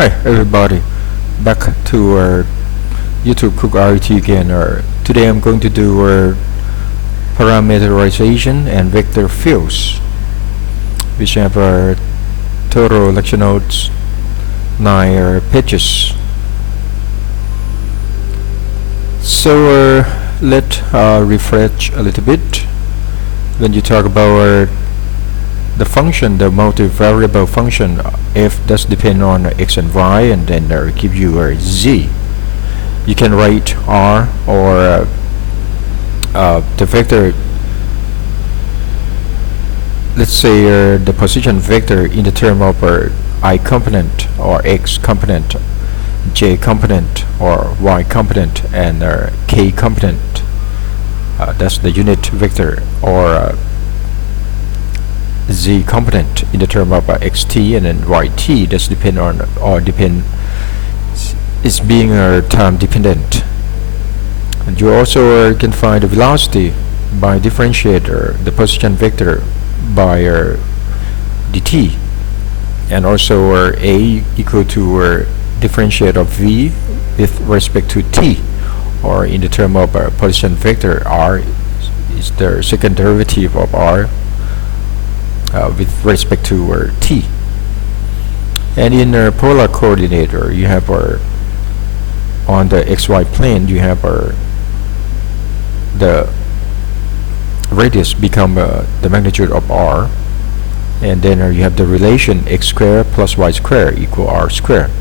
Hi everybody, back to our YouTube Cook RT again. Today I'm going to do parameterization and vector fields, which have our total lecture notes 9 pages. So let's refresh a little bit. When you talk about the function, the multivariable function, f does depend on x and y, and then give you z. You can write r or the vector, let's say the position vector in the term of I component or x component, j component or y component, and k component. That's the unit vector, or z component in the term of xt, and then yt. That's depend on, or depend, is being time dependent. And you also can find the velocity by differentiate the position vector by dt, and also a equal to differentiate of v with respect to t, or in the term of position vector, r is the second derivative of r with respect to t. And in polar coordinate, you have on the xy plane, you have the radius become the magnitude of r, and then you have the relation x squared plus y squared equal r squared.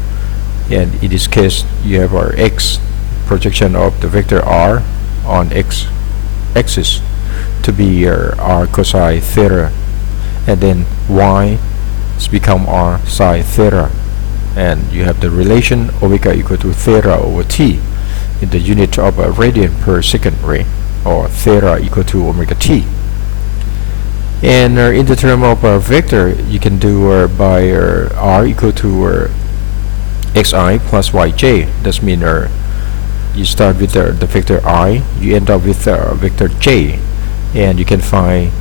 And in this case, you have our x projection of the vector r on x axis to be r cosine theta, and then y has become r sine theta, and you have the relation omega equal to theta over t in the unit of radian per second, right, or theta equal to omega t. And in the term of vector, you can do by r equal to xi plus yj. That means you start with the vector I, you end up with vector j, and you can find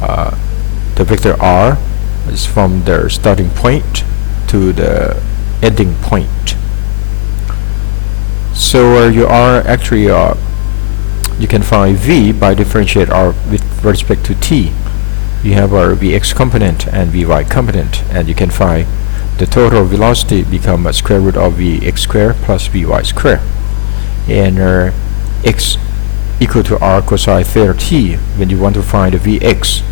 the vector r is from the starting point to the ending point. So you are actually you can find v by differentiate r with respect to t. You have our vx component and vy component, and you can find the total velocity become a square root of vx squared plus vy squared, and x equal to r cosine theta t. When you want to find the vx,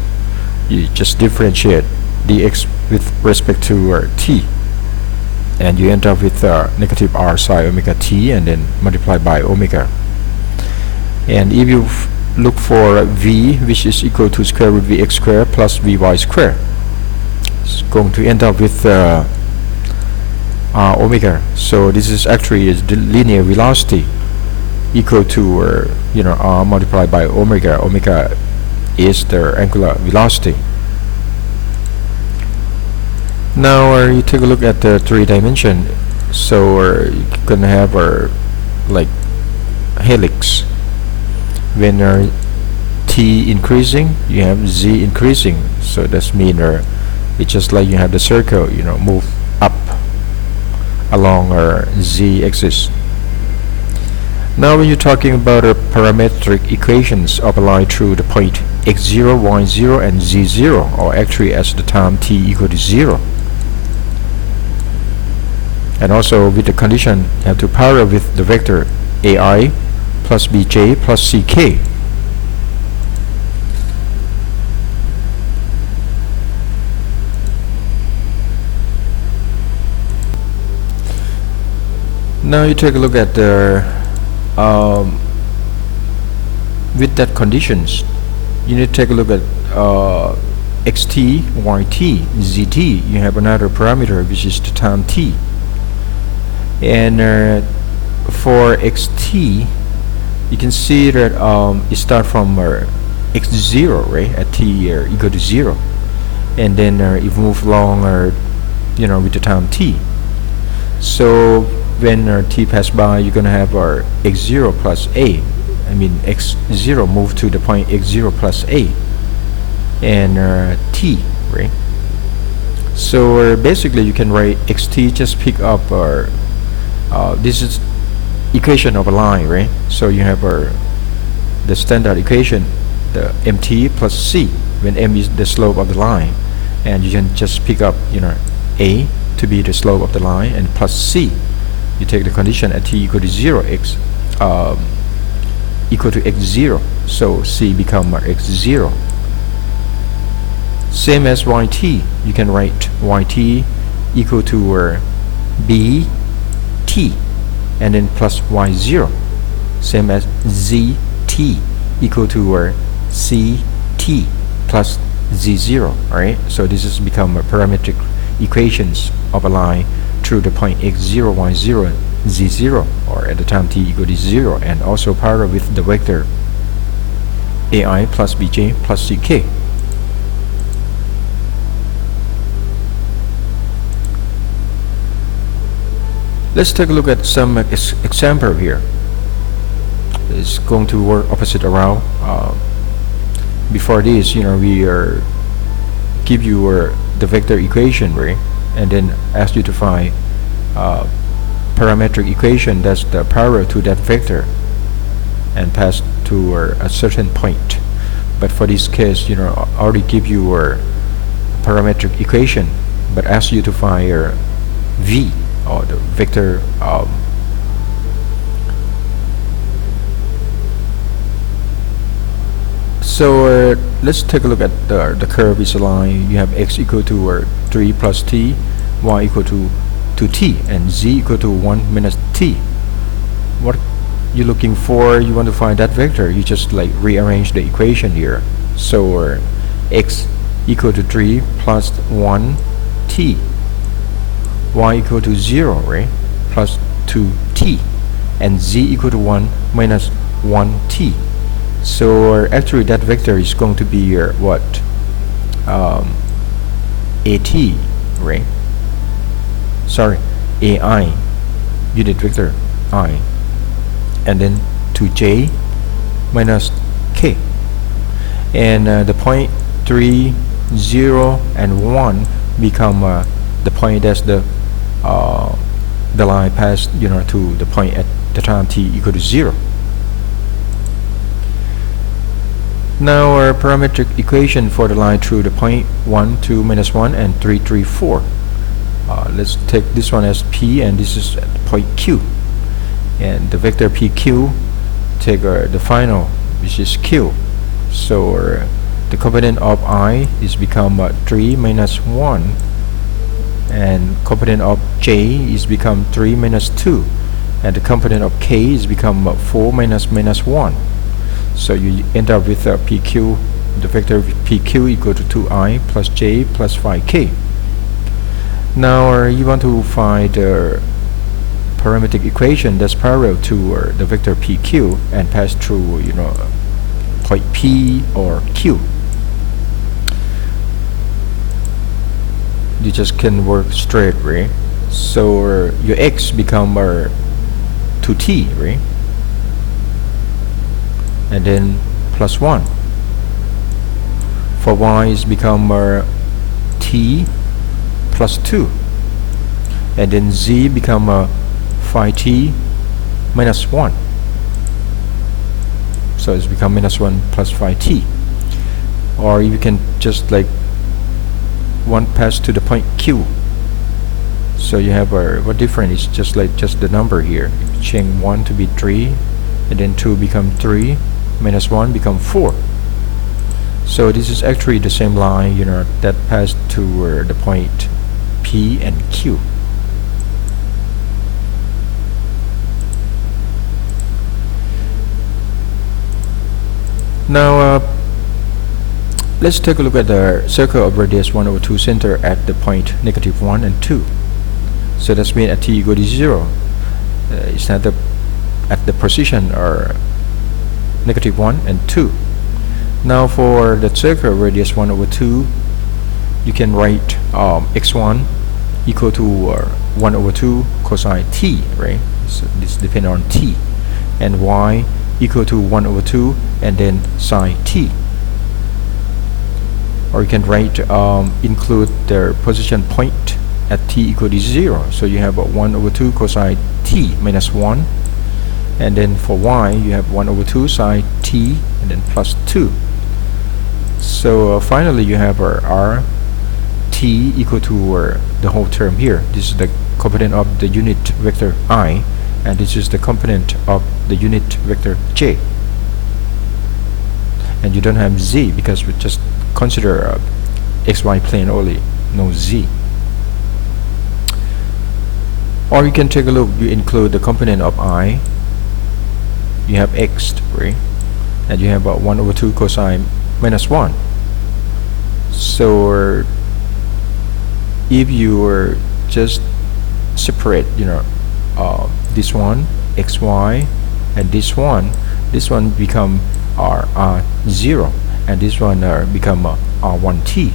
you just differentiate dx with respect to t, and you end up with negative r sine omega t, and then multiply by omega. And if you look for v, which is equal to square root vx squared plus vy squared, it's going to end up with omega. So this is actually the linear velocity equal to r multiplied by omega. Omega is the angular velocity. Now you take a look at the 3-dimension. So you're gonna have like helix. When t increasing, you have z increasing. So that's mean it's just like you have the circle, move up along z axis. Now when you're talking about parametric equations of a line through the point x0, y0, and z0, or actually as the time t equal to 0, and also with the condition you have to parallel with the vector ai plus bj plus ck. Now you take a look at the with that conditions, you need to take a look at xt, yt, zt. You have another parameter which is the time t, and for xt, you can see that it starts from x0, right, at t equal to 0, and then it moves along with the time t. So when t pass by, you're gonna have x0 plus a. I mean x0 move to the point x0 plus a, and t, right? So basically you can write xt, just pick up this is equation of a line, right? So you have the standard equation, the mt plus c, when m is the slope of the line, and you can just pick up a to be the slope of the line, and plus c, you take the condition at t equal to 0, x equal to x0, so c become x0. Same as yt, you can write yt equal to bt, and then plus y0. Same as zt equal to ct plus z0. Alright, so this has become a parametric equations of a line through the point x0, y0, z0, or at the time t equal to 0, and also parallel with the vector ai plus bj plus ck. Let's take a look at some example here. It's going to work opposite around. Before this, we give you the vector equation, right? And then ask you to find parametric equation that's the parallel to that vector and pass to a certain point. But for this case, I already give you a parametric equation, but ask you to find v, or the vector so let's take a look at the curve is a line. You have x equal to 3 plus t, y equal to t, and z equal to 1 minus t. What you're looking for, you want to find that vector, you just like rearrange the equation here. So x equal to 3 plus 1 t, y equal to 0, right, plus 2t, and z equal to 1 minus 1t. So actually that vector is going to be what? At, right? Sorry, ai, unit vector I, and then 2j minus k. And the point 3, 0, and 1 become the point that's the line passed to the point at the time t equal to 0. Now our parametric equation for the line through the point 1, 2, minus 1, and 3, 3, 4. Let's take this one as p, and this is at point q, and the vector pq, take the final, which is q. So the component of I is become 3 minus 1, and component of j is become 3 minus 2, and the component of k is become 4 minus 1. So you end up with pq, the vector pq equal to 2i plus j plus 5k. Now you want to find the parametric equation that's parallel to the vector pq and pass through point p or q. You just can work straight, right? So your x become 2t, right? And then plus 1. For y is become t plus 2, and then z become 5t minus 1. So it's become minus 1 plus 5t. Or you can just like 1 pass to the point q. So you have what different is just the number here. You change 1 to be 3, and then 2 become 3, minus 1 become 4. So this is actually the same line that passed to the point p and q. Now let's take a look at the circle of radius 1/2 center at the point -1 and 2. So that's mean at t equal to 0, it's not at the position or -1 and 2. Now for the circle radius 1/2, you can write x1 equal to 1/2 cosine t, right? So this depends on t, and y equal to 1/2 and then sine t. Or you can write include their position point at t equal to 0. So you have 1 over 2 cosine t minus 1, and then for y you have 1 over 2 sine t and then plus 2. So finally you have r t equal to the whole term here. This is the component of the unit vector I, and this is the component of the unit vector j. And you don't have z because we just consider xy plane only, no z. Or you can take a look, you include the component of I, you have x, right? And you have 1 over 2 cosine minus 1. So if you were just separate, this one xy and this one become r0, and this one become r1t,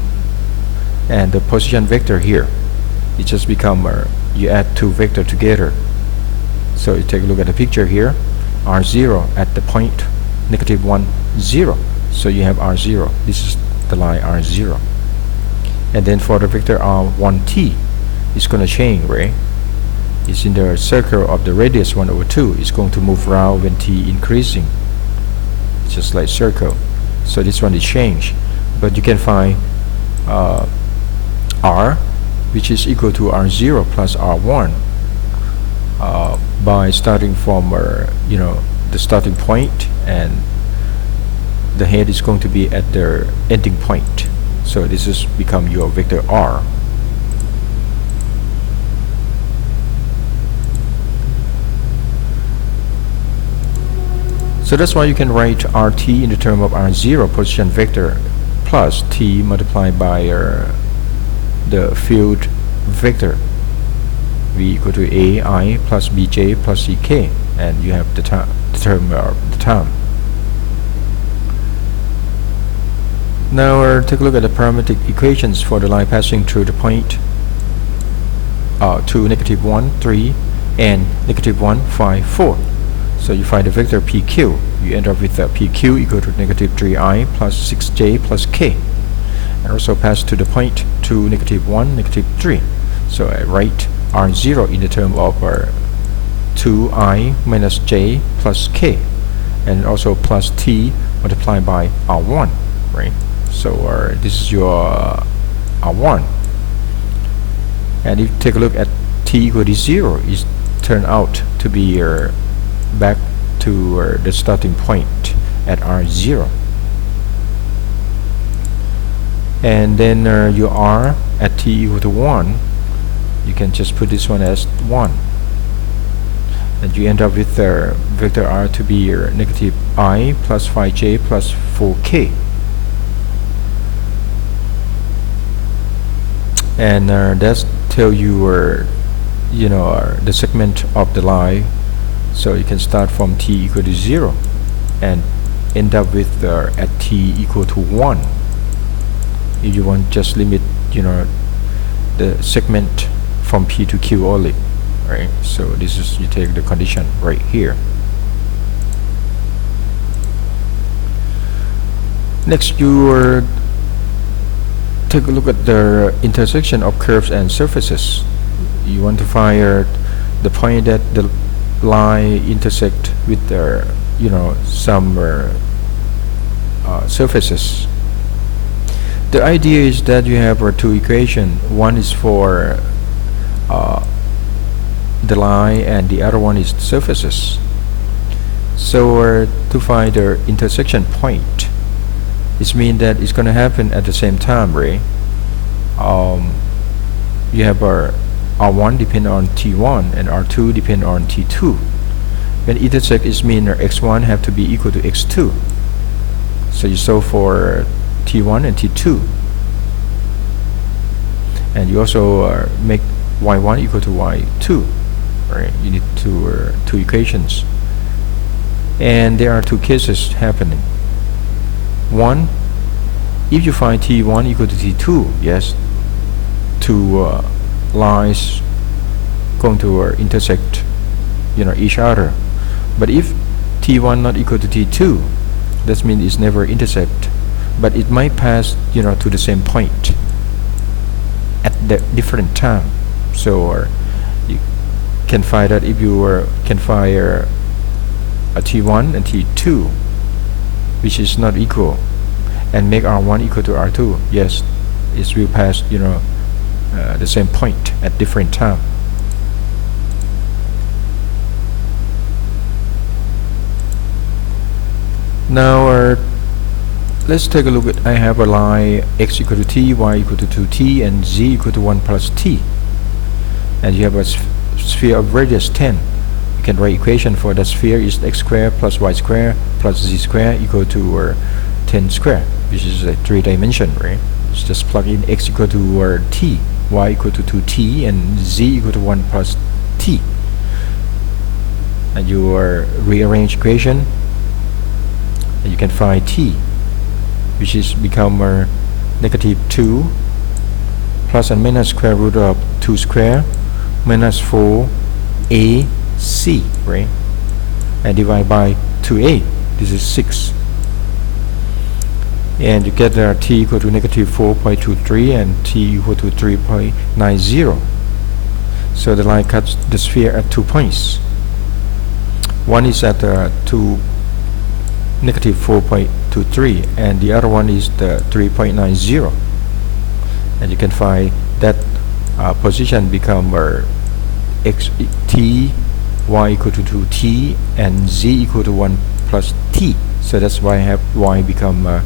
and the position vector here, it just become you add two vector together. So you take a look at the picture here, r0 at the point -1 0, so you have r0. This is the line r0, and then for the vector r1t, it's going to change, right? It's in the circle of the radius 1 over 2. It's going to move around when t increasing, just like circle. So this one is changed, but you can find r, which is equal to r0 plus r1 by starting from the starting point, and the head is going to be at the ending point. So this is become your vector r. So that's why you can write RT in the term of R0 position vector plus T multiplied by the field vector V equal to AI plus BJ plus CK, and you have the term of the term. Now take a look at the parametric equations for the line passing through the point 2, -1, 3, and -1, 5, 4. So you find the vector PQ. You end up with PQ equal to -3i plus 6j plus k. And also pass to the point 2, -1, -3. So I write R0 in the term of 2i minus j plus k, and also plus t multiplied by R1, right? So this is your R1. And if you take a look at t equal to 0, it turns out to be back to the starting point at R0. And then your R at t equal to 1, you can just put this one as 1. And you end up with vector R to be -i plus 5j plus 4k. And that's tell you the segment of the line. So you can start from t equal to 0 and end up with at t equal to 1. If you want just limit the segment from P to Q only, right? So this is, you take the condition right here. Next, you take a look at the intersection of curves and surfaces. You want to find the point that the line intersect with some surfaces. The idea is that you have two equations. One is for the line, and the other one is surfaces. So to find the intersection point, it means that it's going to happen at the same time, right? You have R1 depend on T1 and R2 depend on T2. When intersect, it means x1 have to be equal to x2. So you solve for T1 and T2, and you also make y1 equal to y2, right? You need two equations, and there are two cases happening. One, if you find T1 equal to T2, yes, two lines going to intersect each other. But if T1 not equal to T2, that means it's never intersect, but it might pass to the same point at the different time. So you can find that if you can find a T1 and T2 which is not equal, and make R1 equal to R2, yes, it will pass the same point at different time. Now let's take a look at, I have a line x equal to t, y equal to 2t, and z equal to 1 plus t, and you have a sphere of radius 10. You can write equation for the sphere is x squared plus y squared plus z squared equal to 10 squared, which is a 3-dimension, right? Just plug in x equal to t, y equal to 2t, and z equal to 1 plus t, and you rearrange equation, and you can find t, which is become negative 2 plus and minus square root of 2 square minus 4ac, right? And divide by 2a, this is 6, and you get t equal to negative 4.23 and t equal to 3.90. So the line cuts the sphere at 2 points. One is at negative 4.23 and the other one is the 3.90, and you can find that position become t, y equal to 2t, and z equal to 1 plus t. So that's why I have y become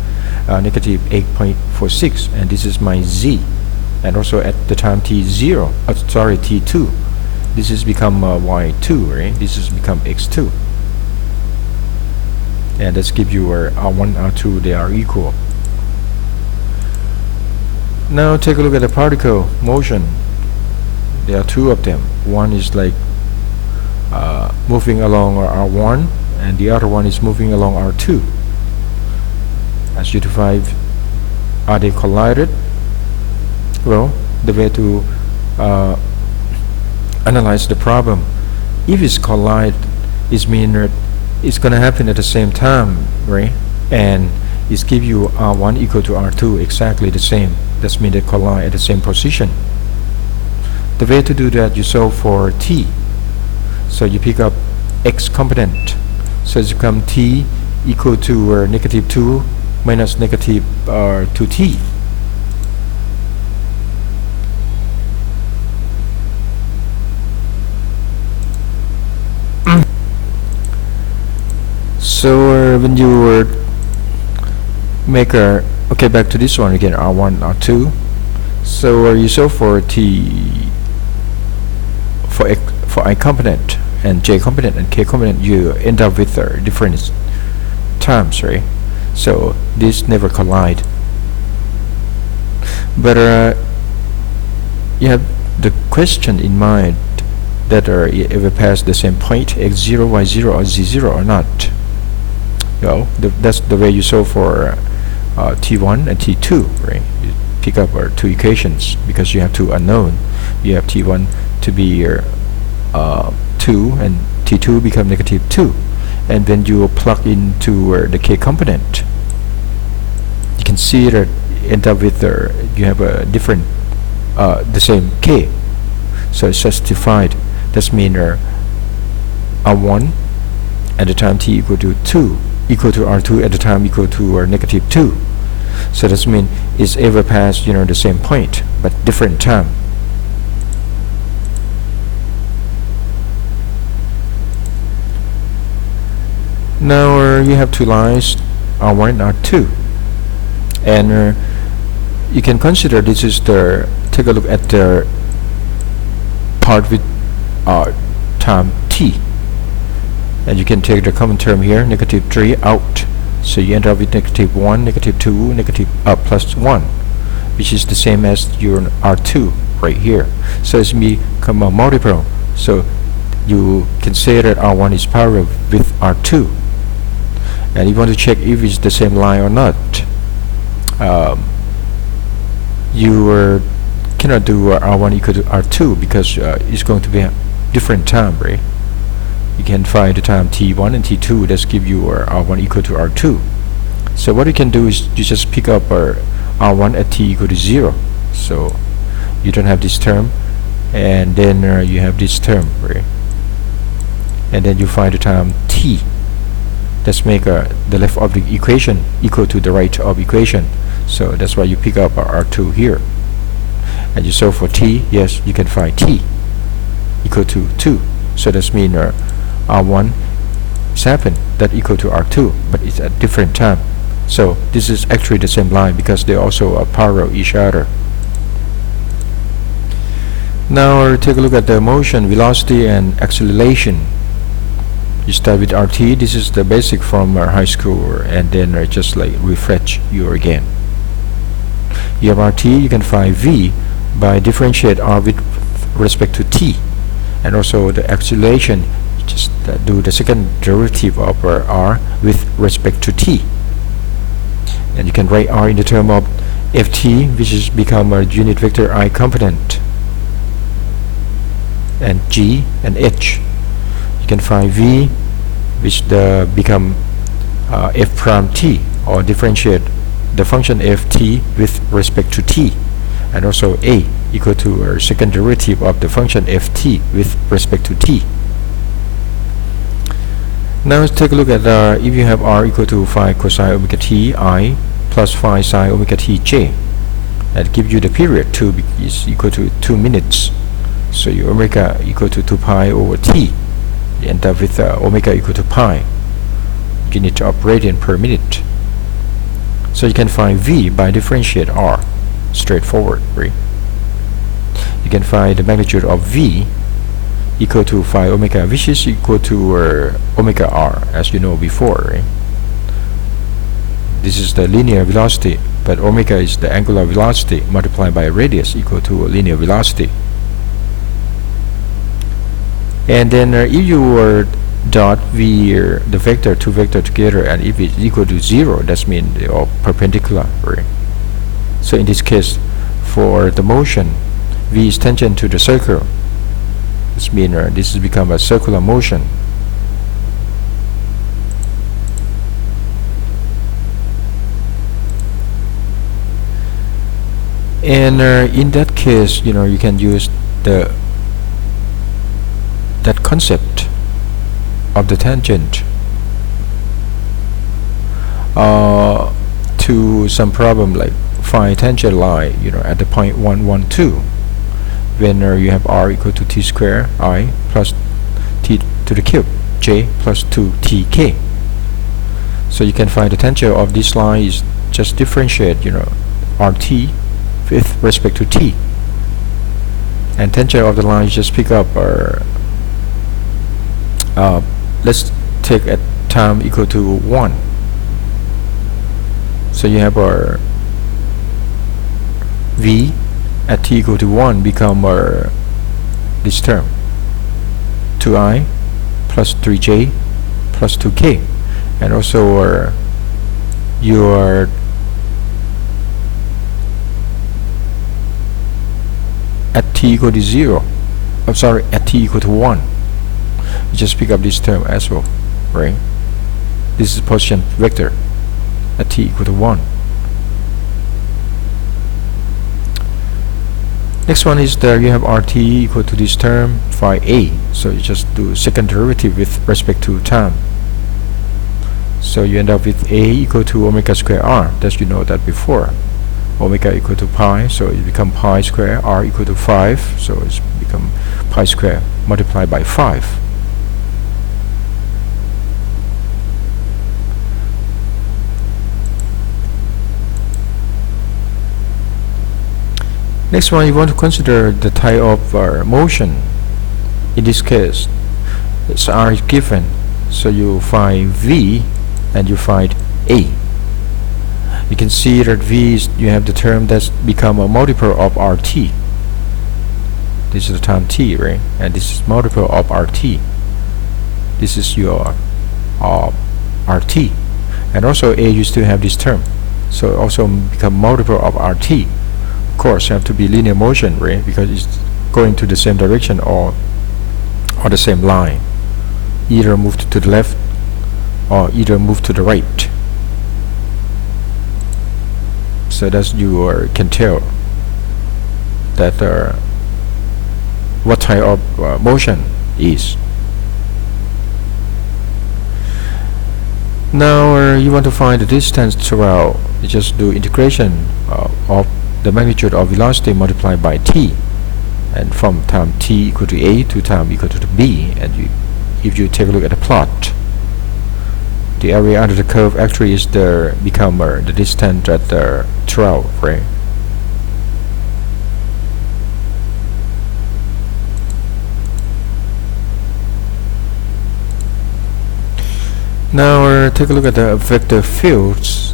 negative 8.46, and this is my z. And also at the time t0, t2, this is become y2, right? This is become x2, and let's give you R1, R2, they are equal. Now take a look at the particle motion. There are two of them. One is like moving along R1, and the other one is moving along R2. As you define, are they collided? Well, the way to analyze the problem, if it's collide, it means that it's gonna happen at the same time, right? And it's give you R1 equal to R2 exactly the same. That means they collide at the same position. The way to do that, you solve for t. So you pick up x component. So it's become t equal to negative 2 minus negative 2t. So when you make okay, back to this one again, R1, R2. So you solve for t, for I component and j component and k component, you end up with different terms, right? So this never collide. But you have the question in mind that it ever pass the same point, x0, y0, or z0 or not. Well, that's the way you solve for t1 and t2, right? You pick up two equations because you have two unknown. You have t1 to be 2 and t2 become negative 2, and then you plug into the k component. You can see that end up with you have a different the same k, so it's justified. That means R1 at the time t equal to 2 equal to R2 at the time equal to negative 2. So that means it's ever past the same point but different time. Now you have two lines, R1 and R2, and you can consider this is take a look at the part with time t, and you can take the common term here, negative 3 out, so you end up with negative 1, negative 2, negative plus 1, which is the same as your R2 right here. So it's become a multiple, so you can say that R1 is parallel with R2, and you want to check if it's the same line or not. You cannot do R1 equal to R2 because it's going to be a different time, right? You can find the time t1 and t2, that's give you R1 equal to R2. So what you can do is you just pick up r1 at t equal to 0. So you don't have this term, and then you have this term, right? And then you find the time t. Let's make the left of the equation equal to the right of equation. So that's why you pick up r2 here. And you solve for t. Yes, you can find t equal to 2. So that's mean r1 is happen that equal to r2, but it's at different time. So this is actually the same line because they also parallel each other. Now take a look at the motion, velocity, and acceleration. You start with RT. This is the basic from high school, and then just like refresh you again. You have RT. You can find V by differentiate R with respect to t, and also the acceleration. Just do the second derivative of R with respect to t. And you can write R in the term of ft, which is become a unit vector I component, and g and h. You can find v, which become f prime t, or differentiate the function ft with respect to t, and also a equal to second derivative of the function ft with respect to t. Now let's take a look at if you have r equal to phi cosine omega t I plus phi sine omega t j, that gives you the period 2 is equal to 2 minutes. So your omega equal to 2 pi over t. You end up with omega equal to pi, unit of radian per minute. So you can find v by differentiate r, straightforward, right? You can find the magnitude of v equal to phi omega, which is equal to omega r, as you know before, right? This is the linear velocity, but omega is the angular velocity multiplied by radius equal to linear velocity. And then if you dot v the vector, two vector together, and if it's equal to 0, that means they are perpendicular, right? So in this case, for the motion, v is tangent to the circle. This means this has become a circular motion. And in that case, you can use that concept of the tangent to some problem like find tangent line, at the point 1, 1, 2, when you have r equal to t square I plus t to the cube j plus 2tk. So you can find the tangent of this line is just differentiate, rt with respect to t, and tangent of the line is just pick up let's take at time equal to 1. So you have our v at t equal to 1 become this term 2i plus 3j plus 2k, and also your at t equal to 0, at t equal to 1, you just pick up this term as well, right? This is position vector at t equal to 1. Next one is that you have rt equal to this term phi a, so you just do second derivative with respect to time. So you end up with a equal to omega square r, that you know that before. Omega equal to pi, so it become pi square, r equal to 5, so it's become pi square multiplied by 5. Next one, you want to consider the type of motion. In this case, it's r is given, so you find v and you find a. You can see that v is, you have the term that's become a multiple of rt. This is the time t, right? And this is multiple of rt. This is your rt, and also a used to have this term, so it also become multiple of rt. Of course, you have to be linear motion, right? Because it's going to the same direction or the same line. Either move to the left or either move to the right. So that you can tell that what type of motion is. Now you want to find the distance throughout. You just do integration of the magnitude of velocity multiplied by t, and from time t equal to a to time equal to b. And if you take a look at the plot, the area under the curve actually is the distance at the throughout, right? Now take a look at the vector fields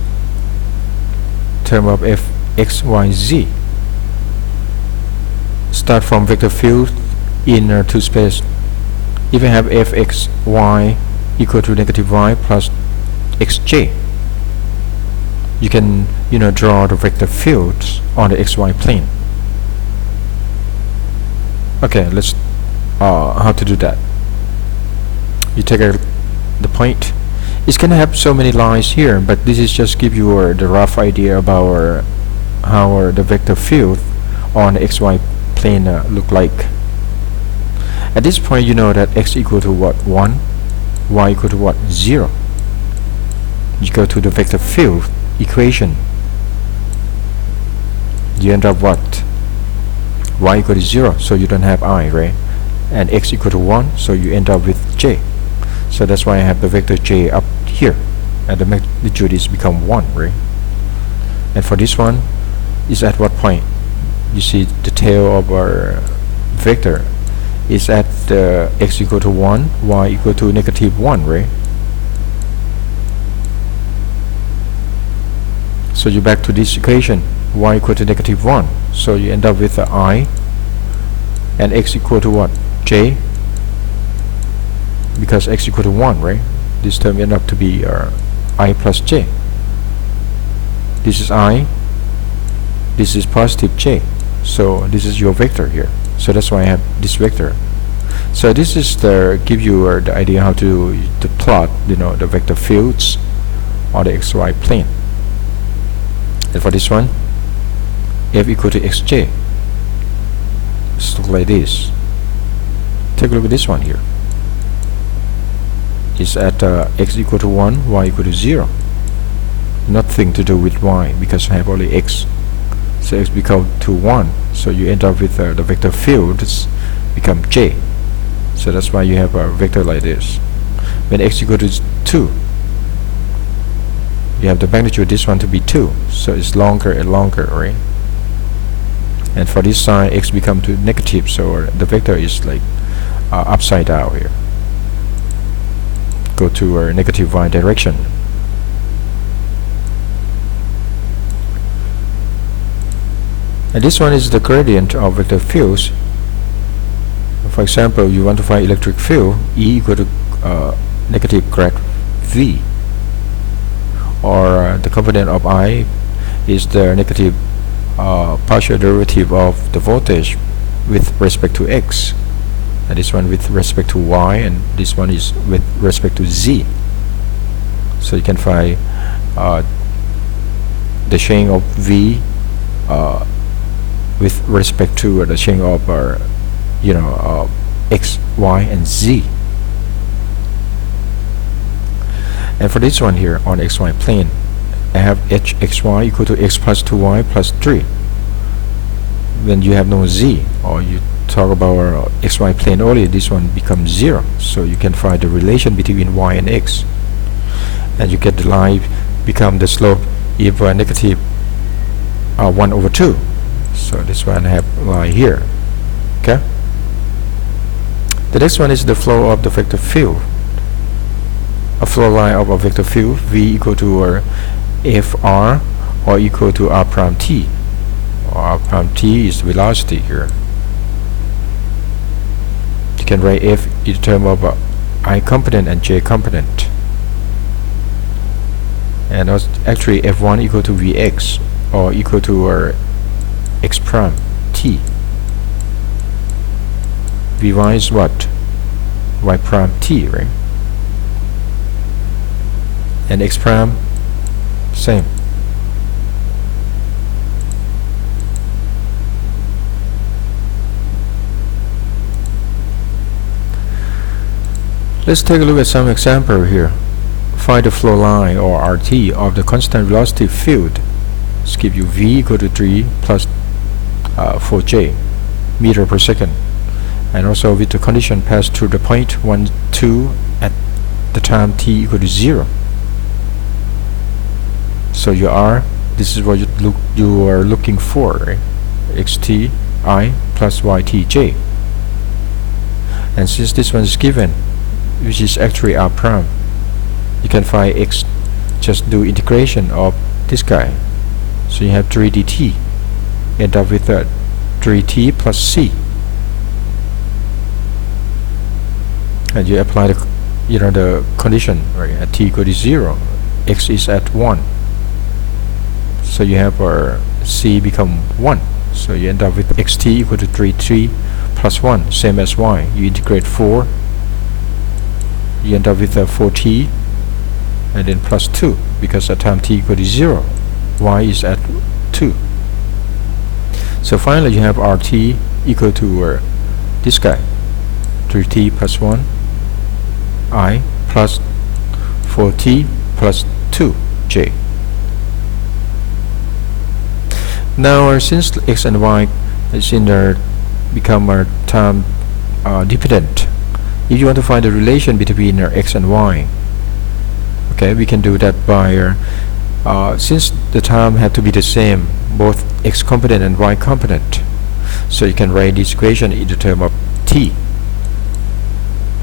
term of f x y z. Start from vector field in two space. If you have f x y equal to negative y plus xj, you can draw the vector fields on the xy plane. Okay, let's how to do that. You take the point. It's gonna have so many lines here, but this is just give you the rough idea about how the vector field on the xy plane look like. At this point, you know that x equal to what, 1, y equal to what, 0. You go to the vector field equation, you end up what, y equal to 0, so you don't have I, right? And x equal to 1, so you end up with j. So that's why I have the vector j up here, and the magnitude is become 1, right? And for this one is at what point? You see the tail of our vector is at the x equal to 1, y equal to negative 1, right? So you back to this equation, y equal to negative 1, so you end up with I, and x equal to what, j, because x equal to 1, right? This term end up to be I plus j. This is I, this is positive j, so this is your vector here. So that's why I have this vector. So this is give you the idea how to plot the vector fields on the xy plane. And for this one, f equal to xj, it's look like this. Take a look at this one here. Is at x equal to 1, y equal to 0. Nothing to do with y, because I have only x. So x become to 1, so you end up with the vector fields become j. So that's why you have a vector like this. When x equal to 2, you have the magnitude this one to be 2, so it's longer and longer, right? And for this side, x become to negative, so the vector is like upside down here. Go to our negative y direction. And this one is the gradient of vector fields. For example, you want to find electric field, E equal to negative grad V, or the component of I is the negative partial derivative of the voltage with respect to x, and this one with respect to y, and this one is with respect to z. So you can find the change of V with respect to the change of x, y, and z. And for this one here on xy plane, I have hxy equal to x plus 2y plus 3. When you have no z, or you talk about our xy plane only, this one becomes 0. So you can find the relation between y and x, and you get the line become the slope if negative 1 over 2. So this one I have line here. Okay. The next one is the flow of the vector field. A flow line of a vector field V equal to Fr, or equal to R prime T. R prime T is velocity here. You can write F in terms of I component and J component. And actually F1 equal to Vx, or equal to x prime T. Vy is what? Y prime T, right? And x prime, same. Let's take a look at some example here. Find the flow line or RT of the constant velocity field. Let's give you V equal to 3 plus 4J meter per second, and also with the condition passed through the point 1, 2 at the time t equal to 0. So you are, this is what you are looking for, right? xt I plus ytj. And since this one is given, which is actually r prime, you can find x, just do integration of this guy. So you have 3 dt, end up with 3t plus c, and you apply the the condition, right? At t equal to 0, x is at 1, so you have c become 1, so you end up with xt equal to 3t plus 1, same as y. You integrate 4, you end up with 4t, and then plus 2, because at time t equal to 0, y is at 2. So finally you have rt equal to this guy, 3t plus 1 I plus 4t plus 2j. Now since x and y is in there become time dependent, if you want to find the relation between x and y, okay, we can do that by since the time have to be the same, both x component and y component, so you can write this equation in the term of t.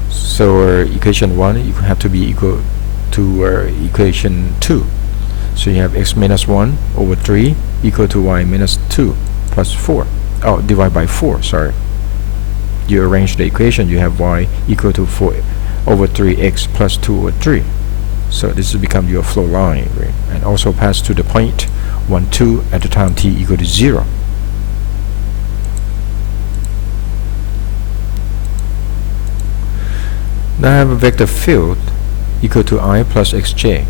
So equation 1 you have to be equal to equation 2. So you have x minus 1 over 3 equal to y minus 2 plus 4. Oh, divide by 4, sorry. You arrange the equation, you have y equal to 4 over 3x plus 2 over 3. So this will become your flow line, right? And also pass to the point 1, 2 at the time t equal to 0. Now I have a vector field equal to I plus xj.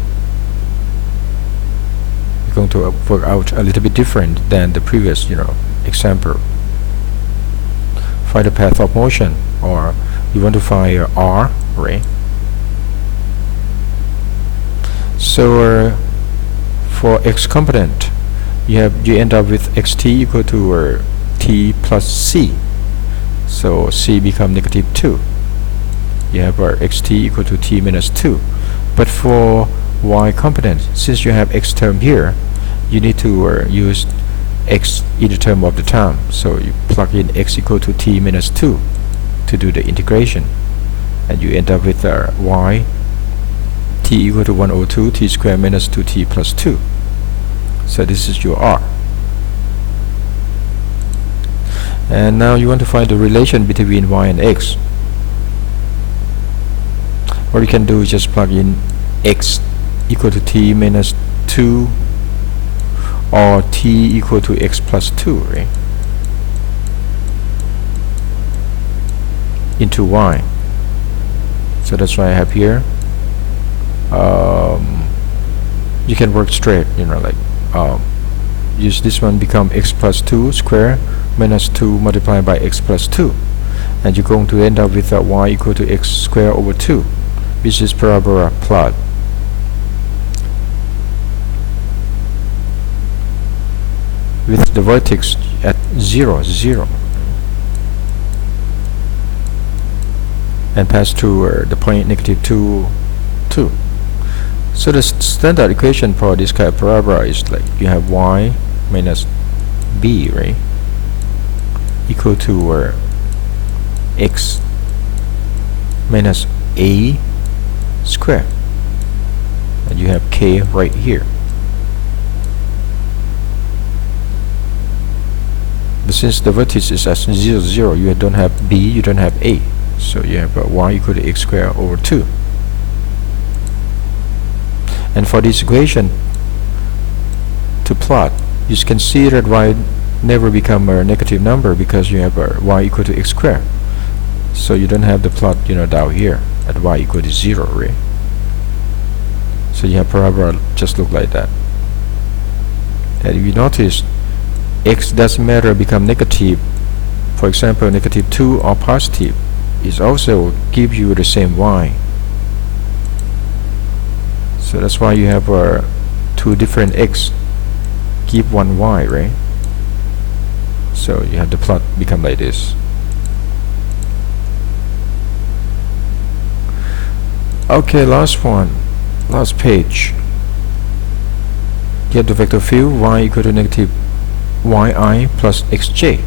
It's going to work out a little bit different than the previous, example. Find the path of motion, or you want to find r, right? So for x component, you end up with xt equal to t plus c. So c become negative 2. You have xt equal to t minus 2. But for y component, since you have x term here, you need to use x in the term of the time. So you plug in x equal to t minus 2 to do the integration, and you end up with y t equal to 1 over 2 t squared minus 2t plus 2. So this is your r. And now you want to find the relation between y and x. What you can do is just plug in x equal to t minus 2 or t equal to x plus 2, right? Into y. So that's what I have here. You can work straight, use this one, become x plus 2 square minus 2 multiplied by x plus 2, and you're going to end up with y equal to x squared over 2, which is parabola plot. With the vertex at 0, 0, and pass through the point negative 2, 2. So the standard equation for this kind of parabola is like you have y minus b, right, equal to x minus a square, and you have k right here. But since the vertex is at 0, 0, you don't have b, you don't have a, so you have y equal to x squared over 2. And for this equation to plot, you can see that y never become a negative number because you have y equal to x squared. So you don't have the plot down here at y equal to 0, right? So you have parabola just look like that. And if you notice, x doesn't matter become negative, for example negative 2 or positive, is also give you the same y. So that's why you have two different x give one y, right? So you have the plot become like this. Okay, last one, last page. Get the vector field y equal to negative yi plus xj.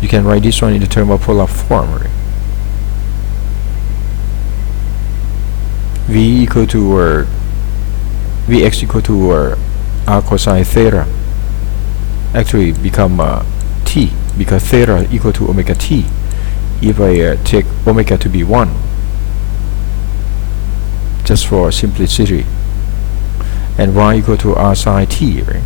You can write this one in the term of polar form, right? V equal to Vx equal to r cosine theta actually become t, because theta equal to omega t if I take omega to be 1, just for simplicity, and y equal to r sine t, right?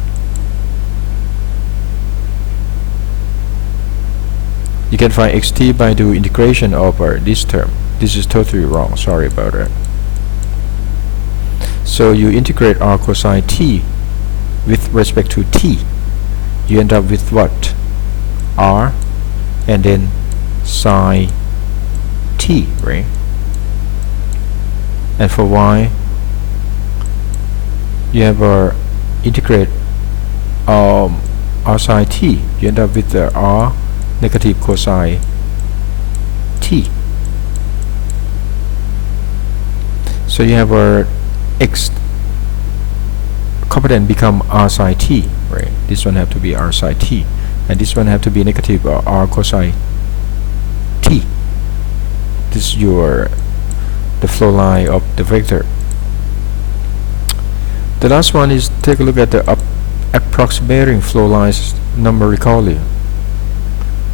You can find xt by do integration of this term. This is totally wrong, sorry about that. So you integrate r cosine t with respect to t, you end up with what? R and then sine t, right? And for y, you have integrate r sine t, you end up with r negative cosine t. So you have x component become r sine t, right? This one have to be r sine t, and this one have to be negative r cosine t. This is the flow line of the vector. The last one is take a look at the approximating flow lines numerically.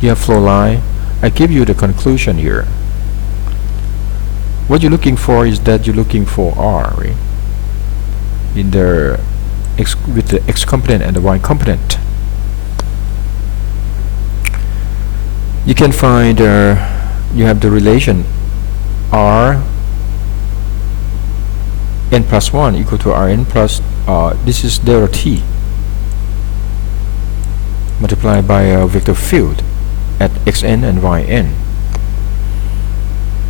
You have flow line. I give you the conclusion here. What you're looking for is that you're looking for r, right? In the x with the x component and the y component. You can find you have the relation r n plus 1 equal to rn plus this is delta t multiplied by a vector field at xn and yn,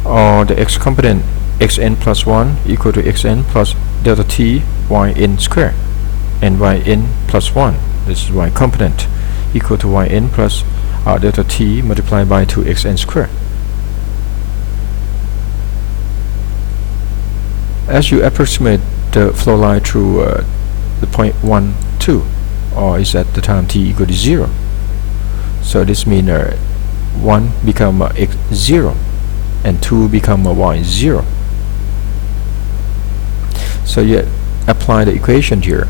or the x component xn plus 1 equal to xn plus delta t yn square, and yn plus 1, this is y component, equal to yn plus delta t multiplied by 2xn square. As you approximate the flow line through the point 1, 2, or is at the time t equal to 0. So this means 1 become x 0 and 2 become y 0. So you apply the equation here.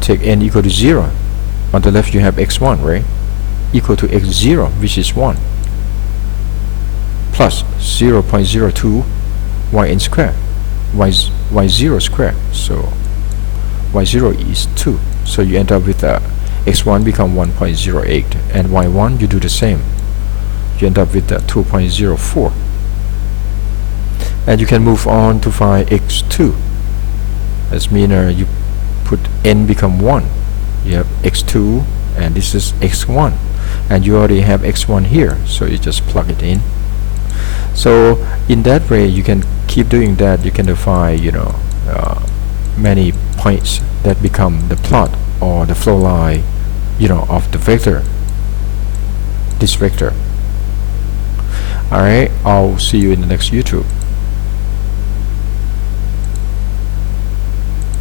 Take n equal to 0. On the left you have x1, right? Equal to x0, which is 1, plus 0.02 yn square, y0 square. So y0 is 2. So you end up with x1 become 1.08, and y1 you do the same. You end up with 2.04. And you can move on to find x2. That means you put n become 1. You have x2 and this is x1, and you already have x1 here, so you just plug it in. So in that way you can keep doing that. You can define many points that become the plot or the flow line of the vector, this vector. Alright, I'll see you in the next YouTube.